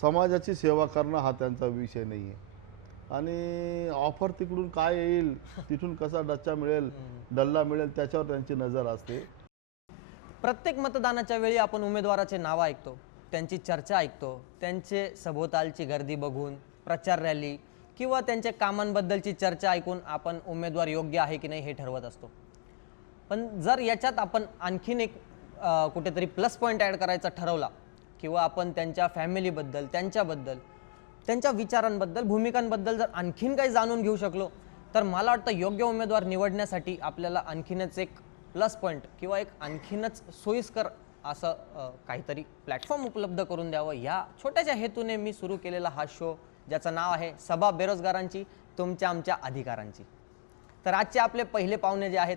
समाजाची सेवा करणं हा त्यांचा विषय नाही आहे आणि ऑफर तिकडून काय येईल तिथून कसा डच्चा मिळेल डल्ला मिळेल त्याच्यावर त्यांची नजर असते. प्रत्येक मतदानाच्या वेळी आपण उमेदवाराचे नाव ऐकतो त्यांची चर्चा ऐकतो त्यांचे सभोवतालची गर्दी बघून प्रचार रॅली किंवा त्यांच्या कामांबद्दलची चर्चा ऐकून आपण उमेदवार योग्य आहे की नाही हे ठरवत असतो. पण जर याच्यात आपण आणखीन एक अ, कुठेतरी प्लस पॉईंट ॲड करायचा ठरवला किंवा आपण त्यांच्या फॅमिलीबद्दल त्यांच्याबद्दल त्यांच्या विचारांबद्दल भूमिकांबद्दल जर आणखीन काही जाणून घेऊ शकलो तर मला वाटतं योग्य उमेदवार निवडण्यासाठी आपल्याला आणखीनच एक प्लस पॉईंट किंवा एक आणखीनच सोयीस्कर असं काहीतरी प्लॅटफॉर्म उपलब्ध करून द्यावं. या छोट्याशा हेतूने मी सुरू केलेला हा शो ज्याचं नाव आहे सभा बेरोजगारांची तुमच्या आमच्या अधिकारांची. तर आजचे आपले पहिले पाहुणे जे आहेत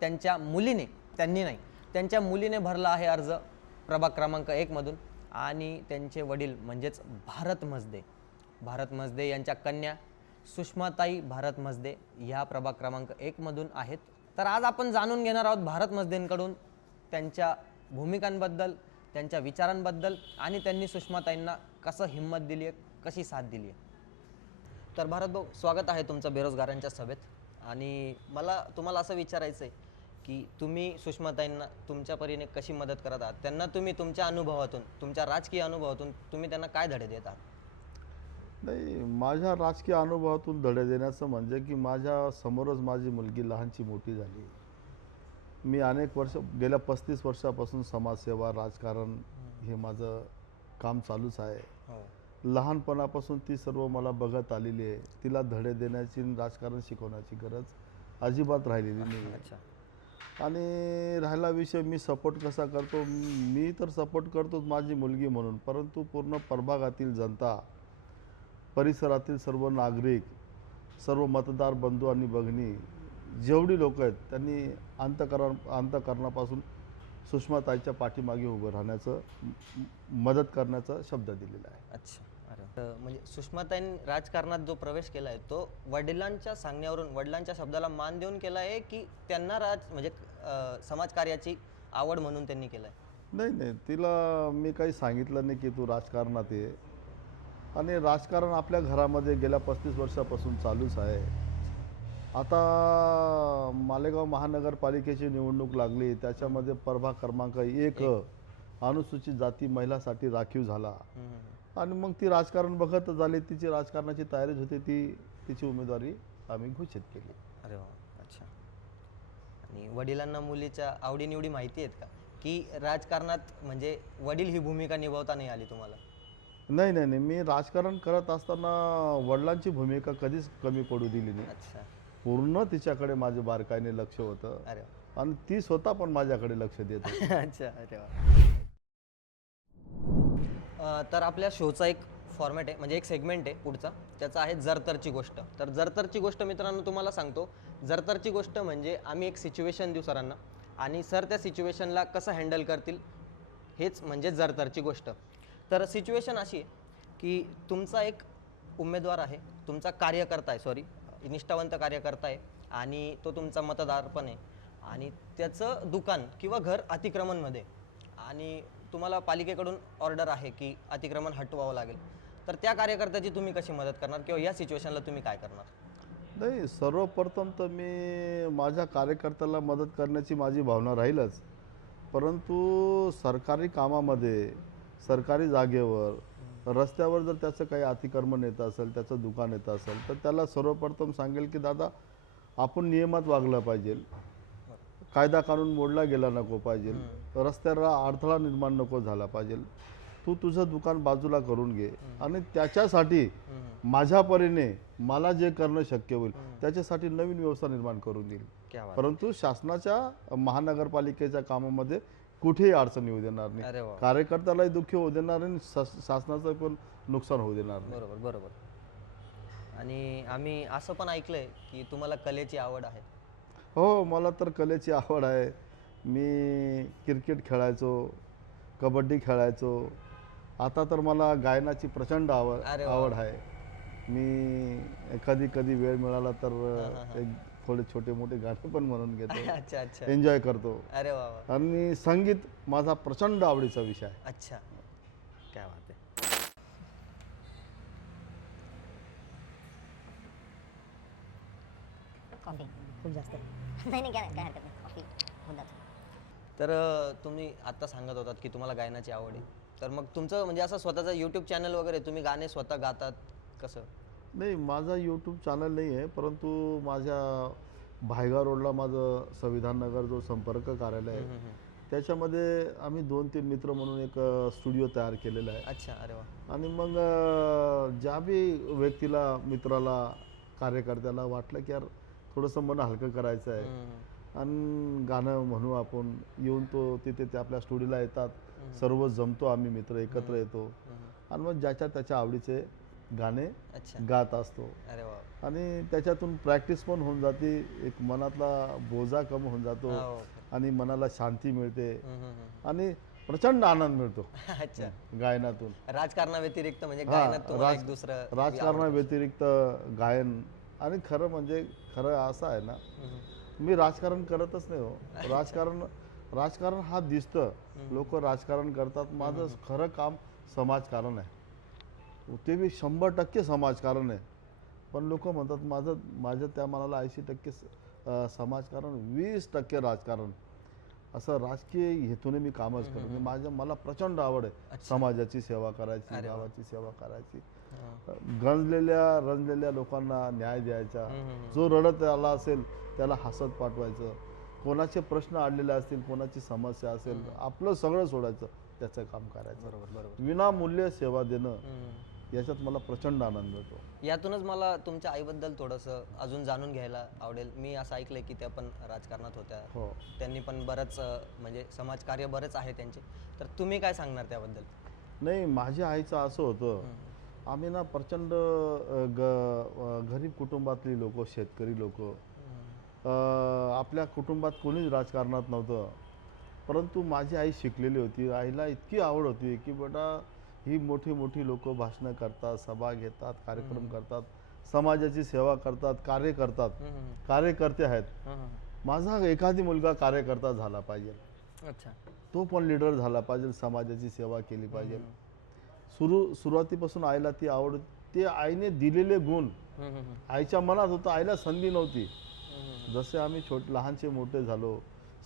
त्यांच्या मुलीने त्यांनी नाही त्यांच्या मुलीने भरला आहे अर्ज. प्रभाग क्रमांक एकमधून आणि त्यांचे वडील म्हणजेच भारत मजदे. भारत मजदे यांच्या कन्या सुषमाताई भारत मजदे ह्या प्रभाग क्रमांक एकमधून आहेत. तर आज आपण जाणून घेणार आहोत भारत मजदेंकडून त्यांच्या भूमिकांबद्दल त्यांच्या विचारांबद्दल आणि त्यांनी सुषमाताईंना कसं हिंमत दिली आहे कशी साथ दिली आहे. तर भारत भाऊ स्वागत आहे तुमचं बेरोजगारांच्या सभेत. आणि मला तुम्हाला असं विचारायचं आहे की तुम्ही सुषमाताईंना तुमच्या परीने कशी मदत करत आहात? त्यांना तुम्ही तुमच्या अनुभवातून तुमच्या राजकीय अनुभवातून तुम्ही त्यांना काय धडे देत आहात? नाही माझ्या राजकीय अनुभवातून धडे देण्याचं म्हणजे की माझ्या समोरच माझी मुलगी लहानची मोठी झाली. मी अनेक वर्ष गेल्या पस्तीस वर्षापासून समाजसेवा राजकारण हे माझं काम चालूच आहे. हो. लहानपणापासून ती सर्व मला बघत आलेली आहे. तिला धडे देण्याची राजकारण शिकवण्याची गरज अजिबात राहिलेली नाही. आणि राहिला विषय मी सपोर्ट कसा करतो? मी तर सपोर्ट करतोच माझी मुलगी म्हणून परंतु पूर्ण प्रभागातील जनता परिसरातील सर्व नागरिक सर्व मतदार बंधू आणि भगिनी जेवढी लोक आहेत त्यांनी अंतकरण अंतकरणापासून सुषमाताईच्या पाठीमागे उभं राहण्याचं मदत करण्याचा शब्द दिलेला आहे. अच्छा. तर म्हणजे सुषमाताईंनी राजकारणात जो प्रवेश केला आहे तो वडिलांच्या सांगण्यावरून वडिलांच्या शब्दाला मान देऊन केला आहे की त्यांना राज म्हणजे समाजकार्याची आवड म्हणून त्यांनी केलं आहे नाही नाही. तिला मी काही सांगितलं नाही की तू राजकारणात ये. आणि राजकारण आपल्या घरामध्ये गेल्या पस्तीस वर्षापासून चालूच आहे. आता मालेगाव महानगरपालिकेची निवडणूक लागली त्याच्यामध्ये प्रभाग क्रमांक एक अनुसूचित जाती महिलासाठी राखीव झाला. आणि मग ती राजकारण बघत झाली तिची राजकारणाची तयारीच होती ती तिची उमेदवारी आम्ही घोषित केली. अरे वा अच्छा. आणि वडिलांना मुलीच्या आवडीनिवडी माहिती आहेत का? की राजकारणात म्हणजे वडील ही भूमिका निभावता नाही आली तुम्हाला? नाही नाही नाही. मी राजकारण करत असताना वडिलांची भूमिका कधीच कमी पडू दिली नाही. अच्छा. पूर्ण तिच्याकडे माझे बारकाईने लक्ष होतं. अरे वा. आणि ती स्वतः पण माझ्याकडे लक्ष देत होती. अच्छा अरे वा. तर आपल्या शोचा एक फॉर्मॅट आहे म्हणजे एक सेगमेंट आहे पुढचा. त्याचा आहे जरतरची गोष्ट. तर जरतरची गोष्ट मित्रांनो तुम्हाला सांगतो. जरतरची गोष्ट म्हणजे आम्ही एक सिच्युएशन देऊ सरांना. आणि सर त्या सिच्युएशनला कसं हँडल करतील हेच म्हणजे जरतरची गोष्ट. तर सिच्युएशन अशी आहे की तुमचा एक उमेदवार आहे तुमचा कार्यकर्ता आहे सॉरी निष्ठावंत कार्यकर्ता आहे आणि तो तुमचा मतदार पण आहे. आणि त्याचं दुकान किंवा घर अतिक्रमणमध्ये आणि तुम्हाला पालिकेकडून ऑर्डर आहे की अतिक्रमण हटवावं लागेल तर त्या कार्यकर्त्याची तुम्ही कशी मदत करणार किंवा या सिच्युएशनला तुम्ही काय करणार? नाही सर्वप्रथम तर मी माझ्या कार्यकर्त्याला मदत करण्याची माझी भावना राहीलच. परंतु सरकारी कामामध्ये सरकारी जागेवर रस्त्यावर जर त्याचं काही अतिक्रमण येत असेल त्याचं दुकान येत असेल तर त्याला सर्वप्रथम सांगेल की दादा आपण नियमात वागलं पाहिजे. कायदा कानून मोडला गेला नको पाहिजे. रस्त्याला अडथळा निर्माण नको झाला पाहिजे. तू तुझं दुकान बाजूला करून घे. आणि त्याच्यासाठी माझ्या परीने मला जे करणं शक्य होईल त्याच्यासाठी नवीन व्यवस्था निर्माण करून देईल. परंतु शासनाच्या महानगरपालिकेच्या कामामध्ये कुठेही अडचण येऊ देणार नाही. कार्यकर्त्यालाही दुःख होऊ देणार नाही आणि शास- शासनाचं पण नुकसान होऊ देणार नाही. बरोबर बरोबर. आणि आम्ही असं पण ऐकलंय की तुम्हाला कलेची आवड आहे. हो मला तर कलेची आवड आहे. मी क्रिकेट खेळायचो कबड्डी खेळायचो. आता तर मला गायनाची प्रचंड आवड आवड आहे. मी कधी कधी वेळ मिळाला तर एक थोडे छोटे मोठे गाणे पण म्हणून घेतो. एन्जॉय करतो. अरे आणि संगीत माझा प्रचंड आवडीचा विषय आहे. अच्छा. काय वाटते खूप जास्त नाही नाही काय काय हरकत नाही. कॉफी होऊन जातं. तर अ, तुम्ही आत्ता सांगत होतात की तुम्हाला गायनाची आवड आहे. तर मग तुमचं म्हणजे असं स्वतःचं यूट्यूब चॅनल वगैरे तुम्ही गाणे स्वतः गातात कसं? नाही माझा यूट्यूब चॅनल नाही आहे परंतु माझ्या भायगा रोडला माझं संविधान नगर जो संपर्क कार्यालय आहे त्याच्यामध्ये आम्ही दोन तीन मित्र म्हणून एक स्टुडिओ तयार केलेला आहे. अच्छा अरे वा. आणि मग अ, ज्या बी व्यक्तीला मित्राला कार्यकर्त्याला वाटलं की यार थोडंसं मन हलकं करायचं आहे. आणि गाणं म्हणू आपण येऊन तो तिथे ते आपल्या स्टुडिओला येतात. सर्व जमतो आम्ही मित्र एकत्र येतो. आणि मग ज्याच्या त्याच्या आवडीचे गाणे गात असतो. आणि त्याच्यातून प्रॅक्टिस पण होऊन जाते. एक मनातला बोजा कम होऊन जातो. हो. आणि मनाला शांती मिळते. आणि प्रचंड आनंद मिळतो. गायनातून. राजकारणाव्यतिरिक्त म्हणजे हा, गायनात तुम्हाला राज- एक दुसरं राजकारणाव्यतिरिक्त गायन आणि खरं म्हणजे खरं असं आहे ना. मी राजकारण करतच नाही हो. राजकारण राजकारण हा दिसतं. लोक राजकारण करतात. माझं खरं काम समाजकारण आहे. ते मी शंभर टक्के समाजकारण आहे. पण लोक म्हणतात माझं माझं त्या मनाला ऐंशी टक्के समाजकारण वीस टक्के राजकारण. असं राजकीय हेतूने मी कामच करतो माझ्या मला प्रचंड आवड आहे समाजाची सेवा करायची गावाची सेवा करायची. गंजलेल्या रंजलेल्या लोकांना न्याय द्यायचा. जो रडत आला असेल त्याला हसत पाठवायचं. कोणाचे प्रश्न आलेले असतील कोणाची समस्या असेल आपलं सगळं सोडायचं त्याचं काम करायचं. बरोबर बरोबर. विनामूल्य सेवा देणं. याच्यात मला प्रचंड आनंद मिळतो यातूनच मला तुमच्या आईबद्दल थोडंसं अजून जाणून घ्यायला आवडेल. मी असं ऐकलंय की त्या पण राजकारणात होत्या. हो. त्यांनी पण बरंच म्हणजे समाजकार्य बरेच आहे त्यांचे. तर तुम्ही काय सांगणार त्याबद्दल? नाही माझ्या आईचं असं होतं. आम्ही ना प्रचंड ग गरीब कुटुंबातली लोक शेतकरी लोक. आपल्या कुटुंबात कोणीच राजकारणात नव्हतं. परंतु माझी आई शिकलेली होती. आईला इतकी आवड होती की बेटा ही मोठी मोठी लोक भाषणं करतात सभा घेतात कार्यक्रम करतात समाजाची सेवा करतात कार्य करतात. कार्यकर्ते आहेत. माझा एखादी मुलगा कार्यकर्ता झाला पाहिजे. अच्छा. तो पण लीडर झाला पाहिजे समाजाची सेवा केली पाहिजे. सुरू सुरुवातीपासून आईला ती आवड ते आईने दिलेले गुण. आईच्या मनात होतं आईला संधी नव्हती. जसे आम्ही छोट लहानचे मोठे झालो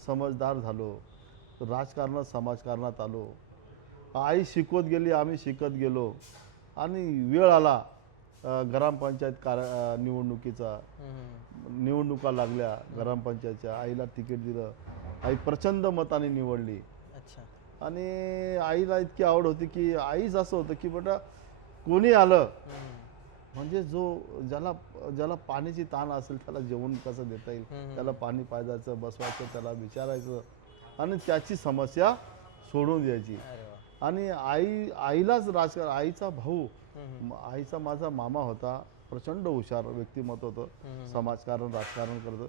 समजदार झालो राजकारणात समाजकारणात आलो आई शिकवत गेली आम्ही शिकत गेलो आणि वेळ आला ग्रामपंचायत कार निवडणुकीचा. निवडणुका लागल्या ग्रामपंचायतच्या. आईला तिकीट दिलं. आई प्रचंड मताने निवडली. आणि आईला इतकी आवड होती की आईच असं होतं की बेटा कोणी आलं म्हणजे जो ज्याला ज्याला पाण्याची ताण असेल त्याला जेवण कसं देता येईल. त्याला पाणी पाजायचं बसवायचं त्याला विचारायचं आणि त्याची समस्या सोडून द्यायची. आणि आई आईलाच राजकारण आईचा भाऊ आईचा माझा मामा होता प्रचंड हुशार व्यक्तिमत्व होतं. समाजकारण राजकारण करत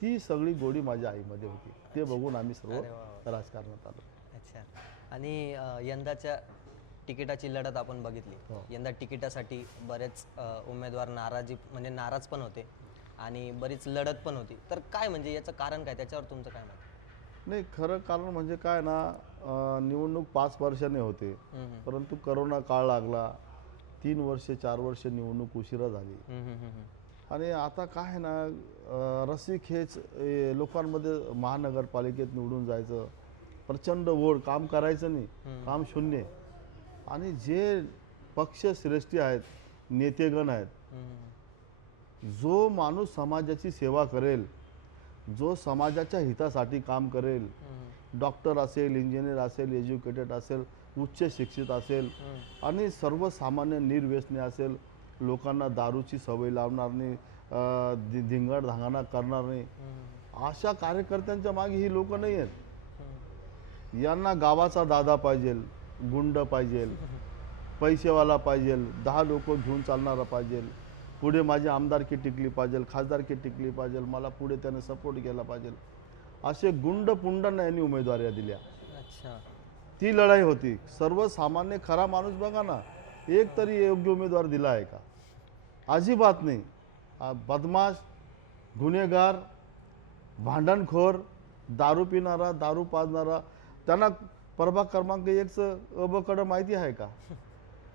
ती सगळी गोडी माझ्या आईमध्ये होती. ते बघून आम्ही सर्व राजकारणात आलो. अच्छा. आणि अं, यंदाच्या तिकिटाची लढत आपण बघितली. हो. यंदा तिकिटासाठी बरेच अं, उमेदवार नाराजी म्हणजे नाराज पण होते आणि बरीच लढत पण होती. तर काय म्हणजे याचं कारण काय? त्याच्यावर तुमचं काय मत? नाही खरं कारण म्हणजे काय ना अं, निवडणूक पाच वर्षाने होते. हम्म. परंतु करोना काळ लागला तीन वर्ष चार वर्ष निवडणूक उशिरा झाली. हम्म, हम्म, हम्म, हम्म. आणि आता काय आहे ना अं, रसिक हेच लोकांमध्ये महानगरपालिकेत निवडून जायचं प्रचंड ओढ काम करायचं नाही काम शून्य आणि जे पक्ष श्रेष्ठी आहेत नेतेगण आहेत जो माणूस समाजाची सेवा करेल जो समाजाच्या हितासाठी काम करेल डॉक्टर असेल इंजिनियर असेल एज्युकेटेड असेल उच्च शिक्षित असेल. आणि सर्वसामान्य निर्व्यसनी असेल लोकांना दारूची सवय लावणार नाही धिंगाड धांगाणा करणार नाही. अशा कार्यकर्त्यांच्या मागे ही लोक नाही आहेत. यांना गावाचा दादा पाहिजे गुंड पाहिजे पैसेवाला पाहिजे दहा लोक घेऊन चालणारा पाहिजे पुढे माझी आमदारकी टिकली पाहिजे खासदारकी टिकली पाहिजे मला पुढे त्याने सपोर्ट केला पाहिजे. असे गुंड पुंडांना यांनी उमेदवाऱ्या दिल्या. अच्छा. ती लढाई होती. सर्वसामान्य खरा माणूस बघा ना एक तरी योग्य उमेदवार दिला आहे का? अजिबात नाही. बदमाश गुन्हेगार भांडणखोर दारू पिणारा दारू पाजणारा त्यांना प्रभाग क्रमांक एकचं अबकडं माहिती आहे का?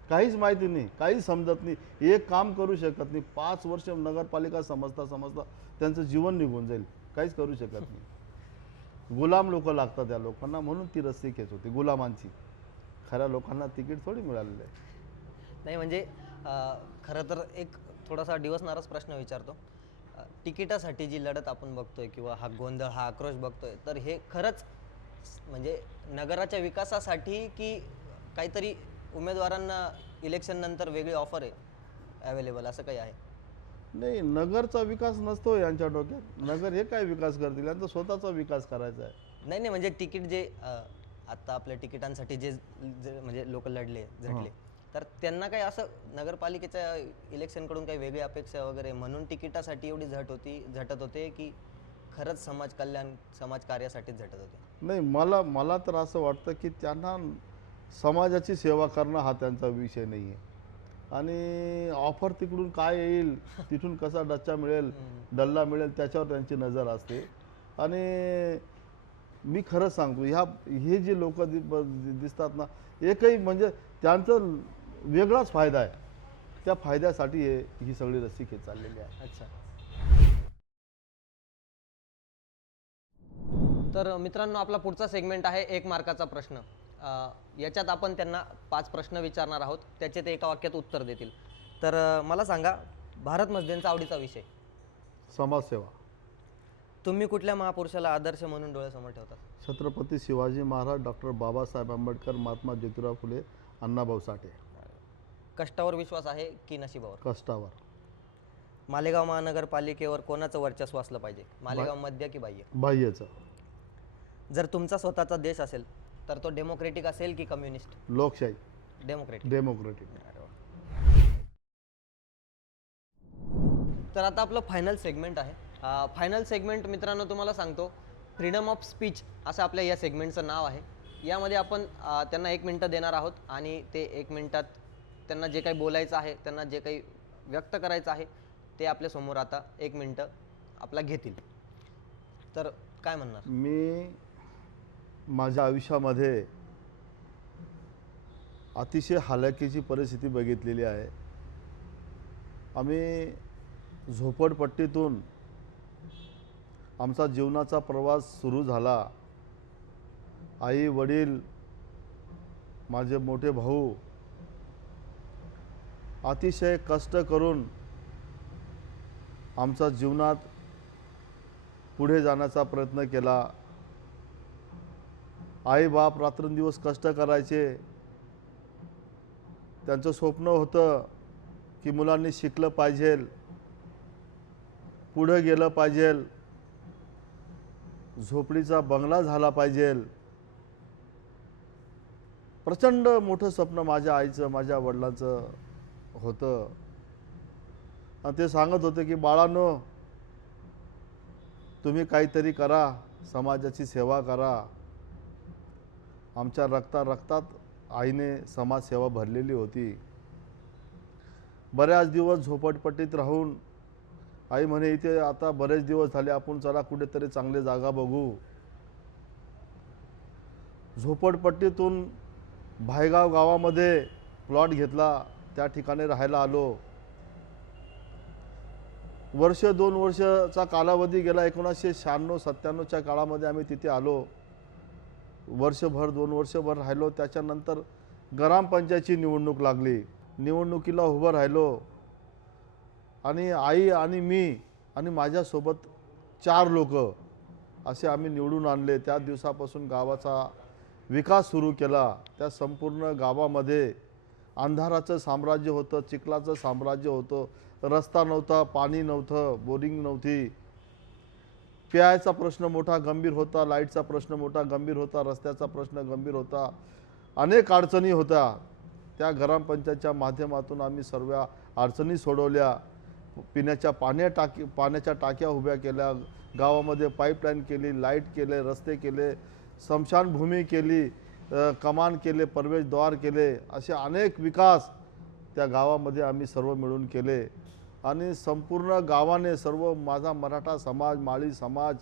काहीच माहिती नाही काहीच समजत नाही. एक काम करू शकत नाही. पाच वर्ष नगरपालिका समजता समजता त्यांचं जीवन निघून जाईल. काहीच करू शकत नाही. गुलाम लोक लागतात त्या लोकांना म्हणून ती रस्सी खेच होती गुलामांची. खऱ्या लोकांना तिकीट थोडी मिळालेलं आहे. नाही म्हणजे खरं तर एक थोडासा दिवसणाराच प्रश्न विचारतो. तिकिटासाठी जी लढत आपण बघतोय किंवा हा गोंधळ हा आक्रोश बघतोय तर हे खरंच म्हणजे नगराच्या विकासासाठी की काहीतरी उमेदवारांना इलेक्शन नंतर वेगळी ऑफर आहे अवेलेबल असं काही आहे? नाही नगरचा विकास नसतो यांच्या डोक्यात. नगर हे काय विकास करतील? यांचा स्वतःचा विकास करायचा आहे. नाही नाही म्हणजे तिकीट जे अं, आता आपल्या तिकिटांसाठी जे जे म्हणजे लोक लढले झटले. तर त्यांना काही असं नगरपालिकेच्या इलेक्शनकडून काही वेगळी अपेक्षा वगैरे म्हणून तिकिटासाठी एवढी झट होती झटत होते की खरंच समाज कल्याण समाज कार्यासाठीच झटत होते? नाही मला मला तर असं वाटतं की त्यांना समाजाची सेवा करणं हा त्यांचा विषय नाही आहे आणि ऑफर तिकडून काय येईल तिथून कसा डच्चा मिळेल डल्ला मिळेल त्याच्यावर त्यांची नजर असते. आणि मी खरं सांगतो ह्या हे जे लोक दिसतात ना एकही म्हणजे त्यांचं वेगळाच फायदा आहे. त्या फायद्यासाठी हे ही सगळी रस्सी खेच चाललेली आहे. अच्छा. तर मित्रांनो आपला पुढचा सेगमेंट आहे एक मार्काचा प्रश्न. याच्यात आपण त्यांना पाच प्रश्न विचारणार आहोत. त्याचे ते एका वाक्यात उत्तर देतील. तर मला सांगा भारत मजदेंचा आवडीचा विषय? समाजसेवा. तुम्ही कुठल्या महापुरुषाला आदर्श म्हणून डोळ्यासमोर ठेवतात? छत्रपती शिवाजी महाराज डॉक्टर बाबासाहेब आंबेडकर महात्मा ज्योतिराव फुले अण्णाभाऊ साठे. कष्टावर विश्वास आहे की नशिबावर? कष्टावर. मालेगाव महानगरपालिकेवर कोणाचं वर्चस्व असलं पाहिजे? मालेगाव मध्य की बाह्य? बाह्यचं. जर तुमचा स्वतःचा देश असेल तर तो डेमोक्रेटिक असेल की कम्युनिस्ट लोकशाही. डेमोक्रेटिक डेमोक्रेटिक तर आता आपलं फायनल सेगमेंट आहे. फायनल सेगमेंट मित्रांनो तुम्हाला सांगतो. फ्रीडम ऑफ स्पीच असं आपल्या या सेगमेंटचं नाव आहे. यामध्ये आपण अ, त्यांना एक मिनटं देणार आहोत आणि ते एक मिनटात त्यांना जे काही बोलायचं आहे त्यांना जे काही व्यक्त करायचं आहे ते आपल्यासमोर आता एक मिनटं आपला घेतील. तर काय म्हणणार? मी माझ्या आयुष्यामध्ये अतिशय हालाकीची परिस्थिती बघितलेली आहे. आम्ही झोपडपट्टीतून आमचा जीवनाचा प्रवास सुरू झाला. आई वडील माझे मोठे भाऊ अतिशय कष्ट करून आमचा जीवनात पुढे जाण्याचा प्रयत्न केला. आई बाप रात्रंदिवस कष्ट करायचे. त्यांचं स्वप्न होतं की मुलांनी शिकलं पाहिजे. पुढं गेलं पाहिजे. झोपडीचा बंगला झाला पाहिजे. प्रचंड मोठं स्वप्न माझ्या आईचं माझ्या वडिलांचं होतं. आणि ते सांगत होते की बाळानो तुम्ही काहीतरी करा समाजाची सेवा करा. आमच्या रक्ता रक्तात आईने समाजसेवा भरलेली होती. बऱ्याच दिवस झोपटपट्टीत राहून आई म्हणे इथे आता बरेच दिवस झाले आपण चला कुठेतरी चांगली जागा बघू. झोपडपट्टीतून भायगाव गावामध्ये प्लॉट घेतला त्या ठिकाणी राहायला आलो. वर्ष दोन वर्षाचा कालावधी गेला एकोणासशे शहाण्णव सत्त्याण्णवच्या काळामध्ये आम्ही तिथे आलो. वर्षभर दोन वर्षभर राहिलो. त्याच्यानंतर ग्रामपंचायतची निवडणूक लागली. निवडणुकीला उभं राहिलो. आणि आई आणि मी आणि माझ्यासोबत चार लोक असे आम्ही निवडून आणले. त्या दिवसापासून गावाचा विकास सुरू केला. त्या संपूर्ण गावामध्ये अंधाराचं साम्राज्य होतं चिखलाचं साम्राज्य होतं. रस्ता नव्हता पाणी नव्हतं बोरिंग नव्हती. प्यायचा प्रश्न मोठा गंभीर होता लाईटचा प्रश्न मोठा गंभीर होता रस्त्याचा प्रश्न गंभीर होता. अनेक अडचणी होत्या. त्या ग्रामपंचायतच्या माध्यमातून आम्ही सर्व अडचणी सोडवल्या. पिण्याच्या पाण्या टाकी पाण्याच्या टाक्या उभ्या केल्या. गावामध्ये पाईपलाईन केली लाइट केले रस्ते केले स्मशानभूमी केली कमान केले प्रवेशद्वार केले. असे अनेक विकास त्या गावामध्ये आम्ही सर्व मिळून केले. आणि संपूर्ण गावाने सर्व माझा मराठा समाज माळी समाज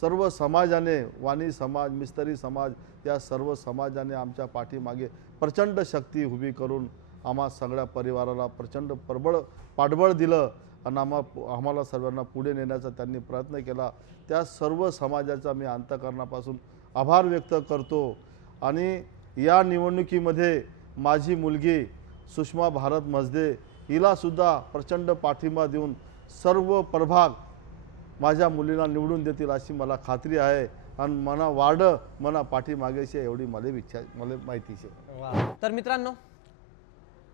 सर्व समाजाने वाणी समाज मिस्त्री समाज या सर्व समाजाने आमच्या पाठीमागे प्रचंड शक्ती उभी करून आम्हा सगळ्या परिवाराला प्रचंड प्रबळ पाठबळ दिलं आणि आम्हा आम्हाला सर्वांना पुढे नेण्याचा त्यांनी प्रयत्न केला. त्या सर्व समाजाचा मी अंतकरणापासून आभार व्यक्त करतो. आणि या निवडणुकीमध्ये माझी मुलगी सुषमा भारत मजदे हिलासुद्धा प्रचंड पाठिंबा देऊन सर्व प्रभाग माझ्या मुलीला निवडून देतील अशी मला खात्री आहे. आणि मना वाढ मना पाठीमागेशी एवढी मला इच्छा मला माहिती आहे तर मित्रांनो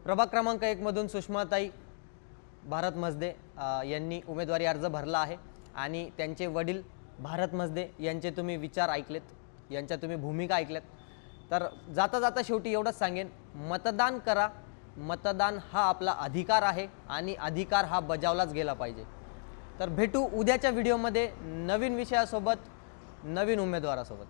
प्रभाग क्रमांक एकमधून सुषमाताई भारत मजदे यांनी उमेदवारी अर्ज भरला आहे. आणि त्यांचे वडील भारत मजदे यांचे तुम्ही विचार ऐकलेत यांच्या तुम्ही भूमिका ऐकल्यात तर जाता जाता शेवटी एवढंच सांगेन मतदान करा मतदान हा आपला अधिकार आहे आणि अधिकार हा बजावलाच गेला पाहिजे. तर भेटू उद्याच्या व्हिडिओमध्ये नवीन विषयासोबत नवीन उमेदवारासोबत.